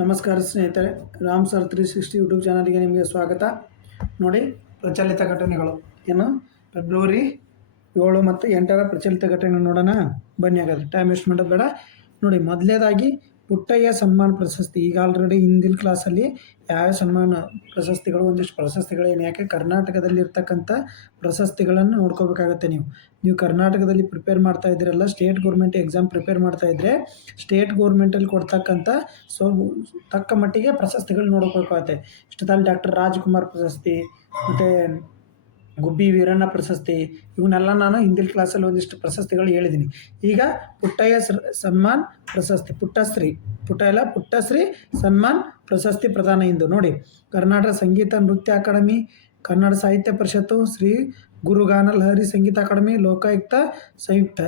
ನಮಸ್ಕಾರ ಸ್ನೇಹಿತರೆ, Ram sir 360 YouTube ಚಾನಲ್ಗೆ ನಿಮಗೆ ಸ್ವಾಗತ. ನೋಡಿ, ಪ್ರಚಲಿತ ಘಟನೆಗಳು ಏನು ಫೆಬ್ರವರಿ 7 ಮತ್ತು 8ರ ಪ್ರಚಲಿತ ಘಟನೆ ನೋಡೋಣ ಬನ್ನಿ. ಹಾಗಾದ್ರೆ ಟೈಮ್ ವೇಸ್ಟ್ ಮಾಡೋದು ಬೇಡ. ನೋಡಿ, ಮೊದಲನೇದಾಗಿ ಪುಟ್ಟಯ್ಯ ಸನ್ಮಾನ ಪ್ರಶಸ್ತಿ. ಈಗ ಆಲ್ರೆಡಿ ಹಿಂದಿನ ಕ್ಲಾಸಲ್ಲಿ ಯಾವ ಸನ್ಮಾನ ಪ್ರಶಸ್ತಿಗಳು, ಒಂದಿಷ್ಟು ಪ್ರಶಸ್ತಿಗಳೇನು, ಯಾಕೆ ಕರ್ನಾಟಕದಲ್ಲಿ ಇರ್ತಕ್ಕಂಥ ಪ್ರಶಸ್ತಿಗಳನ್ನು ನೋಡ್ಕೋಬೇಕಾಗತ್ತೆ. ನೀವು ಕರ್ನಾಟಕದಲ್ಲಿ ಪ್ರಿಪೇರ್ ಮಾಡ್ತಾ ಇದ್ದೀರಲ್ಲ, ಸ್ಟೇಟ್ ಗೌರ್ಮೆಂಟ್ ಎಕ್ಸಾಮ್ ಪ್ರಿಪೇರ್ ಮಾಡ್ತಾ ಇದ್ದರೆ ಸ್ಟೇಟ್ ಗೌರ್ಮೆಂಟಲ್ಲಿ ಕೊಡ್ತಕ್ಕಂಥ ತಕ್ಕ ಮಟ್ಟಿಗೆ ಪ್ರಶಸ್ತಿಗಳು ನೋಡ್ಕೋಬೇಕಾಗತ್ತೆ. ಇಷ್ಟದಲ್ಲಿ ಡಾಕ್ಟರ್ ರಾಜ್ಕುಮಾರ್ ಪ್ರಶಸ್ತಿ ಮತ್ತು ಗುಬ್ಬಿ ವೀರಣ್ಣ ಪ್ರಶಸ್ತಿ, ಇವನ್ನೆಲ್ಲ ನಾನು ಹಿಂದಿನ ಕ್ಲಾಸಲ್ಲಿ ಒಂದಿಷ್ಟು ಪ್ರಶಸ್ತಿಗಳು ಹೇಳಿದ್ದೀನಿ. ಈಗ ಪುಟ್ಟಯ್ಯ ಸನ್ಮಾನ್ ಪ್ರಶಸ್ತಿ, ಪುಟ್ಟಶ್ರೀ ಸನ್ಮಾನ್ ಪ್ರಶಸ್ತಿ ಪ್ರದಾನ ಇಂದು. ನೋಡಿ, ಕರ್ನಾಟಕ ಸಂಗೀತ ನೃತ್ಯ ಅಕಾಡೆಮಿ, ಕನ್ನಡ ಸಾಹಿತ್ಯ ಪರಿಷತ್ತು, ಶ್ರೀ ಗುರುಗಾನ ಲಹರಿ ಸಂಗೀತ ಅಕಾಡೆಮಿ, ಲೋಕಾಯುಕ್ತ ಸಂಯುಕ್ತ.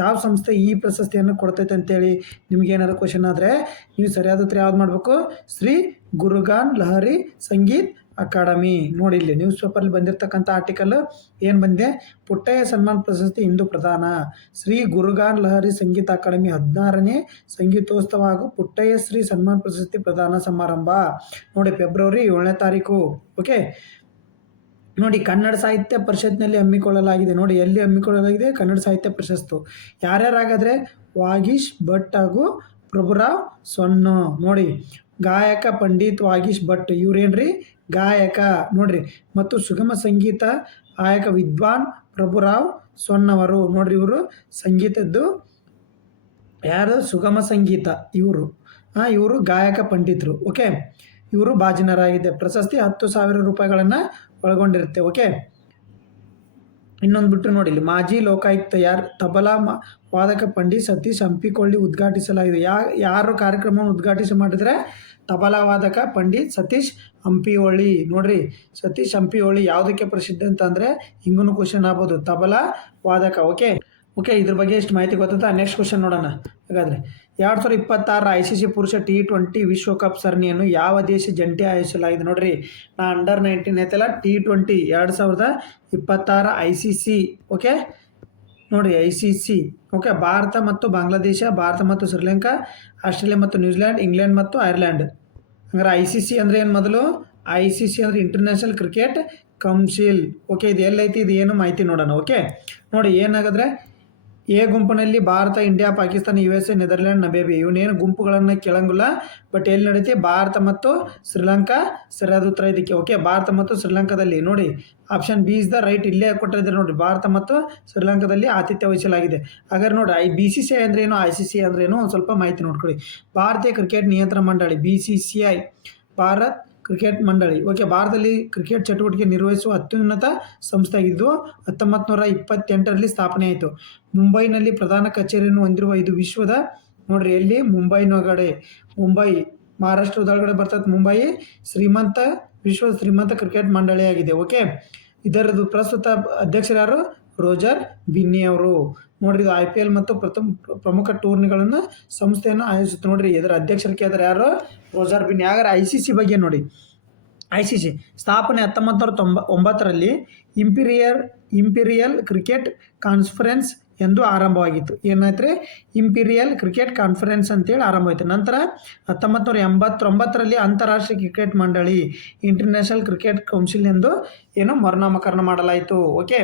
ಯಾವ ಸಂಸ್ಥೆ ಈ ಪ್ರಶಸ್ತಿಯನ್ನು ಕೊಡ್ತೈತೆ ಅಂತೇಳಿ ನಿಮಗೇನಾದ್ರು ಕ್ವಶನ್ ಆದರೆ ನೀವು ಸರಿಯಾದ ಉತ್ತರ ಯಾವ್ದು ಮಾಡಬೇಕು? ಶ್ರೀ ಗುರುಗಾನ್ ಲಹರಿ ಸಂಗೀತ್ ಅಕಾಡೆಮಿ. ನೋಡಿ, ಇಲ್ಲಿ ನ್ಯೂಸ್ ಪೇಪರಲ್ಲಿ ಬಂದಿರತಕ್ಕಂಥ ಆರ್ಟಿಕಲ್ ಏನು ಬಂದಿದೆ? ಪುಟ್ಟಯ್ಯ ಸನ್ಮಾನ್ ಪ್ರಶಸ್ತಿ ಇಂದು ಪ್ರದಾನ. ಶ್ರೀ ಗುರುಗಾನ್ ಲಹರಿ ಸಂಗೀತ ಅಕಾಡೆಮಿ 16ನೇ ಸಂಗೀತೋತ್ಸವ ಹಾಗೂ ಪುಟ್ಟಯ್ಯ ಶ್ರೀ ಸನ್ಮಾನ್ ಪ್ರಶಸ್ತಿ ಪ್ರದಾನ ಸಮಾರಂಭ. ನೋಡಿ, ಫೆಬ್ರವರಿ 7ನೇ ತಾರೀಕು. ಓಕೆ, ನೋಡಿ, ಕನ್ನಡ ಸಾಹಿತ್ಯ ಪರಿಷತ್ನಲ್ಲಿ ಹಮ್ಮಿಕೊಳ್ಳಲಾಗಿದೆ. ನೋಡಿ, ಎಲ್ಲಿ ಹಮ್ಮಿಕೊಳ್ಳಲಾಗಿದೆ? ಕನ್ನಡ ಸಾಹಿತ್ಯ ಪರಿಷತ್ತು. ಯಾರ್ಯಾರಾಗಾದರೆ ವಾಗೀಶ್ ಭಟ್ ಹಾಗೂ ಪ್ರಭುರಾವ್ ಸೊನ್ನ. ನೋಡಿ, ಗಾಯಕ ಪಂಡಿತ್ ವಾಗೀಶ್ ಭಟ್, ಇವ್ರೇನ್ರಿ ಗಾಯಕ ನೋಡ್ರಿ, ಮತ್ತು ಸುಗಮ ಸಂಗೀತ ಗಾಯಕ ವಿದ್ವಾನ್ ಪ್ರಭುರಾವ್ ಸೊನ್ನವರು. ನೋಡ್ರಿ, ಇವರು ಸಂಗೀತದ್ದು ಯಾರು? ಸುಗಮ ಸಂಗೀತ ಇವರು ಗಾಯಕ ಪಂಡಿತರು. ಓಕೆ, ಇವರು ಭಾಜನರಾಗಿದೆ. ಪ್ರಶಸ್ತಿ 10,000 ರೂಪಾಯಿಗಳನ್ನು ಒಳಗೊಂಡಿರುತ್ತೆ. ಓಕೆ, ಇನ್ನೊಂದು ಬಿಟ್ಟು ನೋಡಿ, ಇಲ್ಲಿ ಮಾಜಿ ಲೋಕಾಯುಕ್ತ ಯಾರು? ತಬಲಾ ವಾದಕ ಪಂಡಿತ್ ಸತೀಶ್ ಹಂಪಿಕೊಳ್ಳಿ ಉದ್ಘಾಟಿಸಲಾಗಿದೆ. ಯಾರು ಕಾರ್ಯಕ್ರಮವನ್ನು ಉದ್ಘಾಟಿಸಿ ಮಾಡಿದರೆ? ತಬಲಾ ವಾದಕ ಪಂಡಿತ್ ಸತೀಶ್ ಹಂಪಿಹೊಳಿ. ನೋಡ್ರಿ, ಸತೀಶ್ ಹಂಪಿಹೊಳಿ ಯಾವುದಕ್ಕೆ ಪ್ರಸಿದ್ಧ ಅಂತಂದರೆ, ಹಿಂಗೂ ಕ್ವಶನ್ ಆಗ್ಬೋದು, ತಬಲಾ ವಾದಕ. ಓಕೆ, ಇದ್ರ ಬಗ್ಗೆ ಎಷ್ಟು ಮಾಹಿತಿ ಗೊತ್ತಾ? ನೆಕ್ಸ್ಟ್ ಕ್ವಶನ್ ನೋಡೋಣ. ಹಾಗಾದರೆ 2026 ICC ಪುರುಷ T20 ವಿಶ್ವಕಪ್ ಸರಣಿಯನ್ನು ಯಾವ ದೇಶ ಜಂಟಿ ಆಯೋಜಿಸಲಾಗಿದೆ? ನೋಡ್ರಿ, ನಾ ಅಂಡರ್-19 ಐತಲ್ಲ, T20 2026 ICC. ಓಕೆ, ನೋಡಿ ICC. ಓಕೆ, ಭಾರತ ಮತ್ತು ಬಾಂಗ್ಲಾದೇಶ, ಭಾರತ ಮತ್ತು ಶ್ರೀಲಂಕಾ, ಆಸ್ಟ್ರೇಲಿಯಾ ಮತ್ತು ನ್ಯೂಜಿಲ್ಯಾಂಡ್, ಇಂಗ್ಲೆಂಡ್ ಮತ್ತು ಐರ್ಲ್ಯಾಂಡ್. ಹಂಗಾರೆ ICC ಅಂದರೆ ಏನು? ಮೊದಲು ICC ಅಂದರೆ ಇಂಟರ್ನ್ಯಾಷನಲ್ ಕ್ರಿಕೆಟ್ ಕೌನ್ಸಿಲ್. ಓಕೆ, ಇದು ಎಲ್ಲೈತಿ, ಇದು ಏನು ಮಾಹಿತಿ ನೋಡೋಣ. ಓಕೆ, ನೋಡಿ, ಏನಾಗಿದ್ರೆ ಎ ಗುಂಪಿನಲ್ಲಿ Bharat, India, Pakistan, USA, Netherland, ನಬೇಬಿ. ಇವನೇನು ಗುಂಪುಗಳನ್ನು ಕೇಳಂಗಿಲ್ಲ, ಬಟ್ ಎಲ್ಲಿ ನಡೀತಿ? ಭಾರತ ಮತ್ತು ಶ್ರೀಲಂಕಾ ಸರಿಯಾದ ಉತ್ತರ ಇದಕ್ಕೆ. ಓಕೆ, ಭಾರತ ಮತ್ತು ಶ್ರೀಲಂಕಾದಲ್ಲಿ. ನೋಡಿ, option B is the right. ಇಲ್ಲೇ ಕೊಟ್ಟಿದ್ದಾರೆ ನೋಡಿ, ಭಾರತ ಮತ್ತು ಶ್ರೀಲಂಕಾದಲ್ಲಿ ಆತಿಥ್ಯ ವಹಿಸಲಾಗಿದೆ. ಹಾಗಾದ್ರೆ ನೋಡಿ, BCCI ಅಂದ್ರೆ ಏನು, ICC ಅಂದ್ರೆ ಏನು, ಒಂದು ಸ್ವಲ್ಪ ಮಾಹಿತಿ ನೋಡ್ಕೊಳ್ಳಿ. ಭಾರತೀಯ ಕ್ರಿಕೆಟ್ ನಿಯಂತ್ರಣ ಮಂಡಳಿ, BCCI, ಭಾರತ್ ಕ್ರಿಕೆಟ್ ಮಂಡಳಿ. ಓಕೆ, ಭಾರತದಲ್ಲಿ ಕ್ರಿಕೆಟ್ ಚಟುವಟಿಕೆ ನಿರ್ವಹಿಸುವ ಅತ್ಯುನ್ನತ ಸಂಸ್ಥೆ ಆಗಿದ್ದು 1928ರಲ್ಲಿ ಸ್ಥಾಪನೆ ಆಯಿತು. ಮುಂಬೈನಲ್ಲಿ ಪ್ರಧಾನ ಕಚೇರಿಯನ್ನು ಹೊಂದಿರುವ ಇದು ವಿಶ್ವದ, ನೋಡ್ರಿ ಎಲ್ಲಿ? ಮುಂಬೈ ಮಹಾರಾಷ್ಟ್ರದೊಳಗಡೆ ಬರ್ತದೆ. ಮುಂಬೈ ವಿಶ್ವದ ಶ್ರೀಮಂತ ಕ್ರಿಕೆಟ್ ಮಂಡಳಿಯಾಗಿದೆ. ಓಕೆ, ಇದರದ್ದು ಪ್ರಸ್ತುತ ಅಧ್ಯಕ್ಷರು ಯಾರು? ರೋಜರ್ ಬಿನ್ನಿ ಅವರು. ನೋಡ್ರಿ, ಇದು IPL ಮತ್ತು ಪ್ರಮುಖ ಟೂರ್ನಿಗಳನ್ನು ಸಂಸ್ಥೆಯನ್ನು ಆಯೋಜಿಸುತ್ತೆ. ನೋಡ್ರಿ, ಇದರ ಅಧ್ಯಕ್ಷರು ಕೇಳಿದ್ರೆ ಯಾರು? ರೋಜರ್ ಬಿನ್ನಿ. ಹಾಗಾದ್ರೆ ICC ಬಗ್ಗೆ ನೋಡಿ, ICC ಸ್ಥಾಪನೆ 1909ರಲ್ಲಿ ಇಂಪೀರಿಯಲ್ ಕ್ರಿಕೆಟ್ ಕಾನ್ಫರೆನ್ಸ್ ಎಂದು ಆರಂಭವಾಗಿತ್ತು. ಏನಾಯ್ತು? ಇಂಪೀರಿಯಲ್ ಕ್ರಿಕೆಟ್ ಕಾನ್ಫರೆನ್ಸ್ ಅಂತೇಳಿ ಆರಂಭವಾಯಿತು. ನಂತರ 1989ರಲ್ಲಿ ಅಂತಾರಾಷ್ಟ್ರೀಯ ಕ್ರಿಕೆಟ್ ಮಂಡಳಿ, ಇಂಟರ್ನ್ಯಾಷನಲ್ ಕ್ರಿಕೆಟ್ ಕೌನ್ಸಿಲ್ ಎಂದು ಮರುನಾಮಕರಣ ಮಾಡಲಾಯಿತು. ಓಕೆ,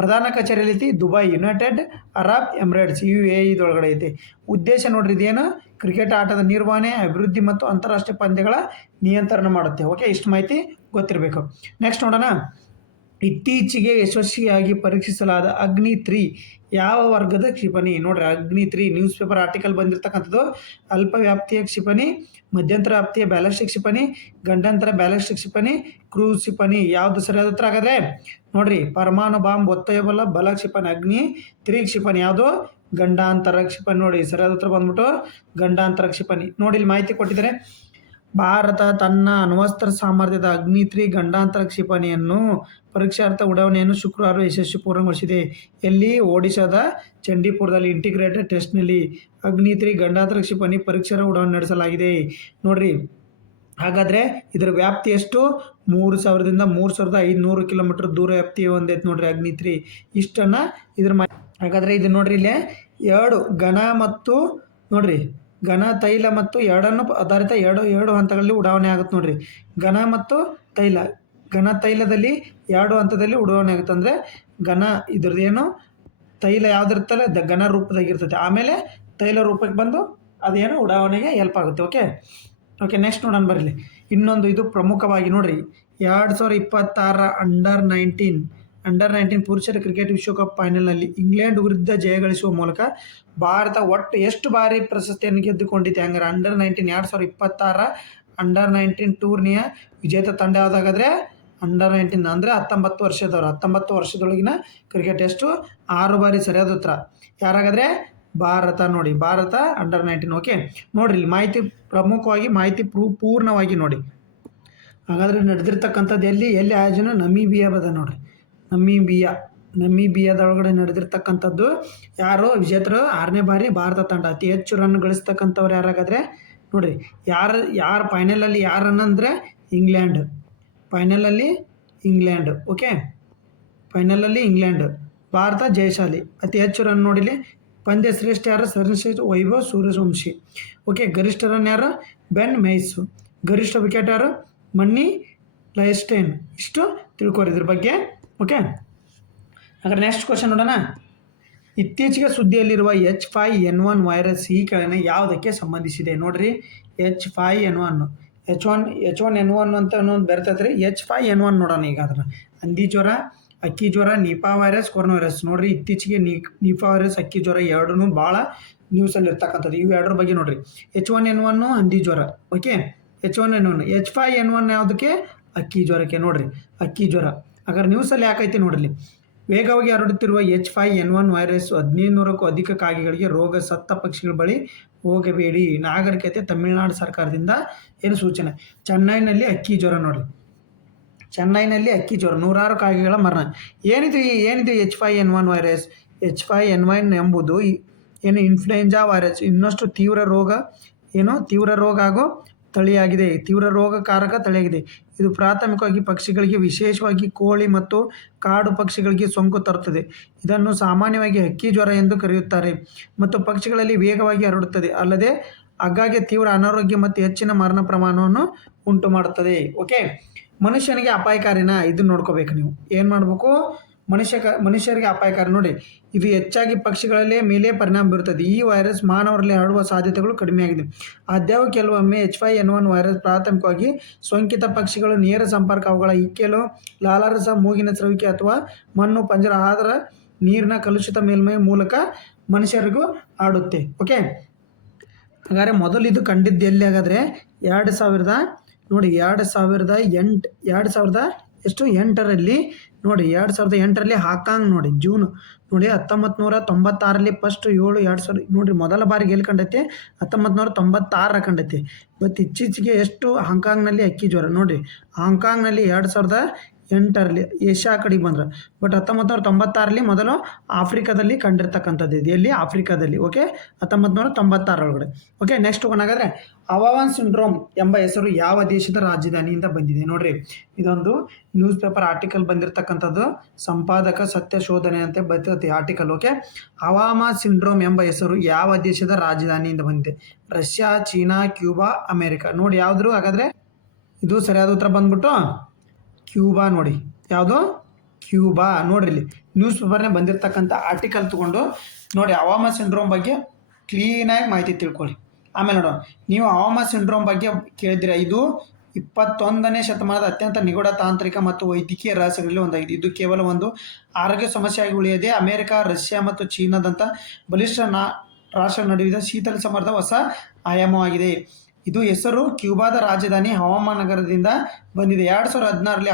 ಪ್ರಧಾನ ಕಚೇರಿಯಲ್ಲಿ Dubai, United Arab Emirates, UAE ಇದೊಳಗಡೆ ಐತಿ. ಉದ್ದೇಶ ನೋಡ್ರಿ, ಇದೇನು? ಕ್ರಿಕೆಟ್ ಆಟದ ನಿರ್ವಹಣೆ, ಅಭಿವೃದ್ಧಿ ಮತ್ತು ಅಂತಾರಾಷ್ಟ್ರೀಯ ಪಂದ್ಯಗಳ ನಿಯಂತ್ರಣ ಮಾಡುತ್ತೆ. ಓಕೆ, ಇಷ್ಟು ಮಾಹಿತಿ ಗೊತ್ತಿರಬೇಕು. ನೆಕ್ಸ್ಟ್ ನೋಡೋಣ. ಇತ್ತೀಚೆಗೆ ಯಶಸ್ವಿಯಾಗಿ ಪರೀಕ್ಷಿಸಲಾದ ಅಗ್ನಿ 3 ಯಾವ ವರ್ಗದ ಕ್ಷಿಪಣಿ? ನೋಡ್ರಿ, ಅಗ್ನಿ 3 ನ್ಯೂಸ್ ಪೇಪರ್ ಆರ್ಟಿಕಲ್ ಬಂದಿರತಕ್ಕಂಥದ್ದು. ಅಲ್ಪ ವ್ಯಾಪ್ತಿಯ ಕ್ಷಿಪಣಿ, ಮಧ್ಯಂತರ ವ್ಯಾಪ್ತಿಯ ಬ್ಯಾಲಿಸ್ಟಿಕ್ ಕ್ಷಿಪಣಿ, ಗಂಡಾಂತರ ಬ್ಯಾಲಿಸ್ಟಿಕ್ ಕ್ಷಿಪಣಿ, ಕ್ರೂಸ್ ಕ್ಷಿಪಣಿ. ಯಾವುದು ಸರಿಯಾದ ಉತ್ತರ ಹಾಗಾದ್ರೆ? ನೋಡ್ರಿ, ಪರಮಾಣು ಬಾಂಬ್ ಒತ್ತೊಯ್ಯಬಲ್ಲ ಬಲ ಕ್ಷಿಪಣಿ ಅಗ್ನಿ 3 ಕ್ಷಿಪಣಿ ಯಾವುದು? ಗಂಡಾಂತರ ಕ್ಷಿಪಣಿ. ನೋಡಿ, ಸರಿಯಾದ ಉತ್ತರ ಬಂದ್ಬಿಟ್ಟು ಗಂಡಾಂತರ ಕ್ಷಿಪಣಿ. ನೋಡಿ, ಇಲ್ಲಿ ಮಾಹಿತಿ ಕೊಟ್ಟಿದ್ದಾರೆ. ಭಾರತ ತನ್ನ ಅಣ್ವಸ್ತ್ರ ಸಾಮರ್ಥ್ಯದ ಅಗ್ನಿ 3 ಗಂಡಾಂತರ ಕ್ಷಿಪಣಿಯನ್ನು ಪರೀಕ್ಷಾರ್ಥ ಉಡಾವಣೆಯನ್ನು ಶುಕ್ರವಾರ ಯಶಸ್ವಿ ಪೂರ್ಣಗೊಳಿಸಿದೆ. ಎಲ್ಲಿ? ಒಡಿಶಾದ ಚಂಡೀಪುರದಲ್ಲಿ ಇಂಟಿಗ್ರೇಟೆಡ್ ಟೆಸ್ಟ್ನಲ್ಲಿ ಅಗ್ನಿ 3 ಗಂಡಾಂತರ ಕ್ಷಿಪಣಿ ಪರೀಕ್ಷಾ ಉಡಾವಣೆ ನಡೆಸಲಾಗಿದೆ. ನೋಡ್ರಿ, ಹಾಗಾದರೆ ಇದರ ವ್ಯಾಪ್ತಿ ಎಷ್ಟು? 3000ದಿಂದ 3500 ಕಿಲೋಮೀಟರ್ ದೂರ ವ್ಯಾಪ್ತಿ ಹೊಂದೈತೆ. ನೋಡ್ರಿ, ಅಗ್ನಿ 3 ಇಷ್ಟನ್ನು ಇದ್ರ ಹಾಗಾದರೆ ಇದು ನೋಡ್ರಿ, ಇಲ್ಲೇ 2 ಘನ ಮತ್ತು ನೋಡ್ರಿ ಘನ ತೈಲ ಮತ್ತು ಎರಡನ್ನು ಆಧಾರಿತ ಎರಡು ಹಂತಗಳಲ್ಲಿ ಉಡಾವಣೆ ಆಗುತ್ತೆ ನೋಡ್ರಿ. ಘನ ಮತ್ತು ತೈಲ, ಘನ ತೈಲದಲ್ಲಿ 2 ಹಂತದಲ್ಲಿ ಉಡಾವಣೆ ಆಗುತ್ತೆ. ಅಂದರೆ ಘನ ಇದ್ರದ್ದೇನು ತೈಲ ಯಾವುದಿರ್ತಲ್ಲ ಘನ ರೂಪದಾಗಿರ್ತೈತೆ, ಆಮೇಲೆ ತೈಲ ರೂಪಕ್ಕೆ ಬಂದು ಅದೇನು ಉಡಾವಣೆಗೆ ಹೆಲ್ಪ್ ಆಗುತ್ತೆ. ಓಕೆ ನೆಕ್ಸ್ಟ್ ನೋಡೋಣ ಬರಲಿ. ಇನ್ನೊಂದು ಇದು ಪ್ರಮುಖವಾಗಿ ನೋಡ್ರಿ, 2026 ಅಂಡರ್ 19 ಪುರುಷರ ಕ್ರಿಕೆಟ್ ವಿಶ್ವಕಪ್ ಫೈನಲ್ನಲ್ಲಿ ಇಂಗ್ಲೆಂಡ್ ವಿರುದ್ಧ ಜಯಗಳಿಸುವ ಮೂಲಕ ಭಾರತ ಒಟ್ಟು ಎಷ್ಟು ಬಾರಿ ಪ್ರಶಸ್ತಿಯನ್ನು ಗೆದ್ದುಕೊಂಡಿದೆ? ಹಂಗಾರೆ ಅಂಡರ್ 19 2026 ಅಂಡರ್ 19 ಟೂರ್ನಿಯ ವಿಜೇತ ತಂಡ ಯಾವುದಾಗಾದ್ರೆ ಅಂಡರ್ 19 ಅಂದರೆ 19 ವರ್ಷದವರು. 19 ವರ್ಷದೊಳಗಿನ ಕ್ರಿಕೆಟ್ ಎಷ್ಟು? 6 ಬಾರಿ. ಸರಿಯಾದ ಉತ್ತರ ಯಾರಾಗಾದ್ರೆ ಭಾರತ. ನೋಡಿ, ಭಾರತ ಅಂಡರ್ 19. ಓಕೆ ನೋಡ್ರಿ, ಇಲ್ಲಿ ಮಾಹಿತಿ ಪ್ರಮುಖವಾಗಿ ಮಾಹಿತಿ ಪೂರ್ಣವಾಗಿ ನೋಡಿ. ಹಾಗಾದರೆ ನಡೆದಿರ್ತಕ್ಕಂಥದ್ದು ಎಲ್ಲಿ ಆಯೋಜನೆ? ನಮೀಬಿಯಾ ಬದ ನೋಡ್ರಿ. ನಮೀಬಿಯಾದೊಳಗಡೆ ನಡೆದಿರ್ತಕ್ಕಂಥದ್ದು ಯಾರು ವಿಜೇತರು? 6ನೇ ಬಾರಿ ಭಾರತ ತಂಡ. ಅತಿ ಹೆಚ್ಚು ರನ್ ಗಳಿಸ್ತಕ್ಕಂಥವ್ರು ಯಾರಾಗಾದ್ರೆ ನೋಡ್ರಿ, ಯಾರು ಫೈನಲಲ್ಲಿ ಯಾರು ರನ್ ಅಂದರೆ ಇಂಗ್ಲೆಂಡ್. ಫೈನಲಲ್ಲಿ ಇಂಗ್ಲೆಂಡ್. ಓಕೆ, ಫೈನಲಲ್ಲಿ ಇಂಗ್ಲೆಂಡ್. ಭಾರತ ಜಯಶಾಲಿ. ಅತಿ ಹೆಚ್ಚು ರನ್ ನೋಡಿಲಿ ಪಂದ್ಯ ಶ್ರೇಷ್ಠ ಯಾರು? ಸರ್ವಶ್ರೇಷ್ಠ ವೈಭವ್ ಸೂರ್ಯವಂಶಿ. ಓಕೆ, ಗರಿಷ್ಠ ರನ್ ಯಾರು? ಬೆನ್ ಮೇಯ್ಸು. ಗರಿಷ್ಠ ವಿಕೆಟ್ ಯಾರು? ಮನ್ನಿ ಲೈಸ್ಟೈನ್. ಇಷ್ಟು ತಿಳ್ಕೊರಿ ಇದ್ರ ಬಗ್ಗೆ. ಓಕೆ, ಹಾಗಾದ್ರೆ ನೆಕ್ಸ್ಟ್ ಕ್ವಶನ್ ನೋಡೋಣ. ಇತ್ತೀಚೆಗೆ ಸುದ್ದಿಯಲ್ಲಿರುವ H5N1 ವೈರಸ್ ಈ ಕೆಳಗಿನ ಯಾವುದಕ್ಕೆ ಸಂಬಂಧಿಸಿದೆ? ನೋಡ್ರಿ, H5N1 H1N1 ಅಂತ ಅನ್ನೋದು ಬರ್ತೈತೆ ರೀ. H5N1 ನೋಡೋಣ ಈಗ. ಅದನ್ನು ಹಂದಿ ಜ್ವರ, ಅಕ್ಕಿ ಜ್ವರ, ನಿಪಾ ವೈರಸ್, ಕೊರೋನಾ ವೈರಸ್. ನೋಡ್ರಿ, ಇತ್ತೀಚೆಗೆ ನಿಪಾ ವೈರಸ್, ಅಕ್ಕಿ ಜ್ವರ ಎರಡೂ ಭಾಳ ನ್ಯೂಸಲ್ಲಿ ಇರ್ತಕ್ಕಂಥದ್ದು. ಇವು ಎರಡರ ಬಗ್ಗೆ ನೋಡ್ರಿ. H1N1 ಹಂದಿ ಜ್ವರ. Okay, H1N1. H5N1 ಯಾವುದಕ್ಕೆ? ಅಕ್ಕಿ ಜ್ವರಕ್ಕೆ. ನೋಡ್ರಿ, ಅಕ್ಕಿ ಜ್ವರ. ಹಾಗಾದ್ರೆ ನ್ಯೂಸಲ್ಲಿ ಯಾಕೈತಿ ನೋಡ್ರಿ. ವೇಗವಾಗಿ ಹರಡುತ್ತಿರುವ H5N1 ವೈರಸ್ 1500ಕ್ಕೂ ಅಧಿಕ ಕಾಗೆಗಳಿಗೆ ರೋಗ, ಸತ್ತ ಪಕ್ಷಿಗಳ ಬಳಿ ಹೋಗಬೇಡಿ. ನಾಗರಿಕತೆ ತಮಿಳುನಾಡು ಸರ್ಕಾರದಿಂದ ಏನು ಸೂಚನೆ? ಚೆನ್ನೈನಲ್ಲಿ ಅಕ್ಕಿ ಜ್ವರ. ನೋಡ್ರಿ, ಚೆನ್ನೈನಲ್ಲಿ ಅಕ್ಕಿ ಜ್ವರ, 100 ಕಾಗೆಗಳ ಮರಣ. ಏನಿದು H5N1 ವೈರಸ್? H5N1 ಎಂಬುದು ಏನು ಇನ್ಫ್ಲುಯೆಂಜಾ ವೈರಸ್ ಇನ್ನಷ್ಟು ತೀವ್ರ ರೋಗ ಹಾಗೂ ತಳಿಯಾಗಿದೆ. ತೀವ್ರ ರೋಗಕಾರಕ ತಳಿಯಾಗಿದೆ. ಇದು ಪ್ರಾಥಮಿಕವಾಗಿ ಪಕ್ಷಿಗಳಿಗೆ, ವಿಶೇಷವಾಗಿ ಕೋಳಿ ಮತ್ತು ಕಾಡು ಪಕ್ಷಿಗಳಿಗೆ ಸೋಂಕು ತರುತ್ತದೆ. ಇದನ್ನು ಸಾಮಾನ್ಯವಾಗಿ ಹಕ್ಕಿ ಜ್ವರ ಎಂದು ಕರೆಯುತ್ತಾರೆ ಮತ್ತು ಪಕ್ಷಿಗಳಲ್ಲಿ ವೇಗವಾಗಿ ಹರಡುತ್ತದೆ. ಅಲ್ಲದೆ ಆಗಾಗ್ಗೆ ತೀವ್ರ ಅನಾರೋಗ್ಯ ಮತ್ತು ಹೆಚ್ಚಿನ ಮರಣ ಪ್ರಮಾಣವನ್ನು ಉಂಟು ಮಾಡುತ್ತದೆ. ಓಕೆ, ಮನುಷ್ಯನಿಗೆ ಅಪಾಯಕಾರಿನ? ಇದನ್ನು ನೋಡ್ಕೋಬೇಕು ನೀವು. ಏನು ಮಾಡಬೇಕು? ಮನುಷ್ಯರಿಗೆ ಅಪಾಯಕಾರಿ. ನೋಡಿ, ಇದು ಹೆಚ್ಚಾಗಿ ಪಕ್ಷಿಗಳಲ್ಲೇ ಮೇಲೆ ಪರಿಣಾಮ ಬೀರುತ್ತದೆ. ಈ ವೈರಸ್ ಮಾನವರಲ್ಲಿ ಹರಡುವ ಸಾಧ್ಯತೆಗಳು ಕಡಿಮೆಯಾಗಿದೆ. ಆದಾಗ್ಯೂ ಕೆಲವೊಮ್ಮೆ H5N1 ವೈರಸ್ ಪ್ರಾಥಮಿಕವಾಗಿ ಸೋಂಕಿತ ಪಕ್ಷಿಗಳು ನೇರ ಸಂಪರ್ಕ, ಅವುಗಳ ಇಕ್ಕೆಲು, ಲಾಲಾರಸ, ಮೂಗಿನ ಸ್ರವಿಕೆ ಅಥವಾ ಮಣ್ಣು, ಪಂಜರ, ಆಹಾರ, ನೀರಿನ ಕಲುಷಿತ ಮೇಲ್ಮೈ ಮೂಲಕ ಮನುಷ್ಯರಿಗೂ ಹರಡುತ್ತೆ. ಓಕೆ, ಹಾಗಾದರೆ ಮೊದಲು ಇದು ಕಂಡಿದ್ದು ಎಲ್ಲಿ? ಹಾಗಾದರೆ 2008ರಲ್ಲಿ ನೋಡಿ, 2008ರಲ್ಲಿ ಹಾಕಾಂಗ್. ನೋಡಿ, ಜೂನ್ ನೋಡಿ 1996ರಲ್ಲಿ ಫಸ್ಟ್ 7 ನೋಡಿರಿ, ಮೊದಲ ಬಾರಿಗೆ ಎಲ್ಲಿ ಕಂಡೈತೆ? 1996 ಕಂಡೈತೆ. ಬಟ್ ಇತ್ತೀಚೆಗೆ ಎಷ್ಟು? ಹಾಂಗ್ಕಾಂಗ್ನಲ್ಲಿ ಅಕ್ಕಿ ಜ್ವರ. ನೋಡಿರಿ, ಹಾಂಗ್ಕಾಂಗ್ನಲ್ಲಿ 2008ರಲ್ಲಿ ಏಷ್ಯಾ ಕಡೆಗೆ ಬಂದ್ರೆ. ಬಟ್ 1996ರಲ್ಲಿ ಮೊದಲು ಆಫ್ರಿಕಾದಲ್ಲಿ ಕಂಡಿರ್ತಕ್ಕಂಥದ್ದು. ಇದು ಎಲ್ಲಿ? ಆಫ್ರಿಕಾದಲ್ಲಿ. ಓಕೆ, 1996 ಒಳಗಡೆ. ಓಕೆ, ನೆಕ್ಸ್ಟ್ ಹಾಗಾದರೆ ಹವಾಮಾನ ಸಿಂಡ್ರೋಮ್ ಎಂಬ ಹೆಸರು ಯಾವ ದೇಶದ ರಾಜಧಾನಿಯಿಂದ ಬಂದಿದೆ? ನೋಡ್ರಿ, ಇದೊಂದು ನ್ಯೂಸ್ ಪೇಪರ್ ಆರ್ಟಿಕಲ್ ಬಂದಿರತಕ್ಕಂಥದ್ದು. ಸಂಪಾದಕ ಸತ್ಯ ಶೋಧನೆ ಅಂತ ಬರ್ತೈತಿ ಆರ್ಟಿಕಲ್. ಓಕೆ, ಹವಾಮಾನ ಸಿಂಡ್ರೋಮ್ ಎಂಬ ಹೆಸರು ಯಾವ ದೇಶದ ರಾಜಧಾನಿಯಿಂದ ಬಂದಿದೆ? Russia, China, Cuba, America. ನೋಡಿ, ಯಾವುದ್ರು? ಹಾಗಾದರೆ ಇದು ಸರಿಯಾದ ಉತ್ತರ ಬಂದ್ಬಿಟ್ಟು ಕ್ಯೂಬಾ. ನೋಡಿ, ಯಾವುದು? ಕ್ಯೂಬಾ. ನೋಡ್ರಿ, ಇಲ್ಲಿ ನ್ಯೂಸ್ ಪೇಪರ್ನೇ ಬಂದಿರತಕ್ಕಂಥ ಆರ್ಟಿಕಲ್ ತೊಗೊಂಡು ನೋಡಿ, ಹವಾಮಾನ ಸಿಂಡ್ರೋಮ್ ಬಗ್ಗೆ ಕ್ಲೀನಾಗಿ ಮಾಹಿತಿ ತಿಳ್ಕೊಳ್ಳಿ. ಆಮೇಲೆ ನೋಡೋಣ, ನೀವು ಹವಾಮಾನ ಸಿಂಡ್ರೋಮ್ ಬಗ್ಗೆ ಕೇಳಿದಿರ. ಇದು 21ನೇ ಶತಮಾನದ ಅತ್ಯಂತ ನಿಗೂಢ ತಾಂತ್ರಿಕ ಮತ್ತು ವೈದ್ಯಕೀಯ ರಹಸ್ಯಗಳಲ್ಲಿ ಒಂದಾಗಿದೆ. ಇದು ಕೇವಲ ಒಂದು ಆರೋಗ್ಯ ಸಮಸ್ಯೆಯಾಗಿ ಉಳಿಯದೆ ಅಮೆರಿಕ, ರಷ್ಯಾ ಮತ್ತು ಚೀನಾದಂಥ ಬಲಿಷ್ಠ ರಾಷ್ಟ್ರ ನಡುವಿನ ಶೀತಲ ಸಮರದ ಹೊಸ ಆಯಾಮವಾಗಿದೆ. ಇದು ಹೆಸರು ಕ್ಯೂಬಾದ ರಾಜಧಾನಿ ಹವಾಮಾ ನಗರದಿಂದ ಬಂದಿದೆ. 2016ರಲ್ಲಿ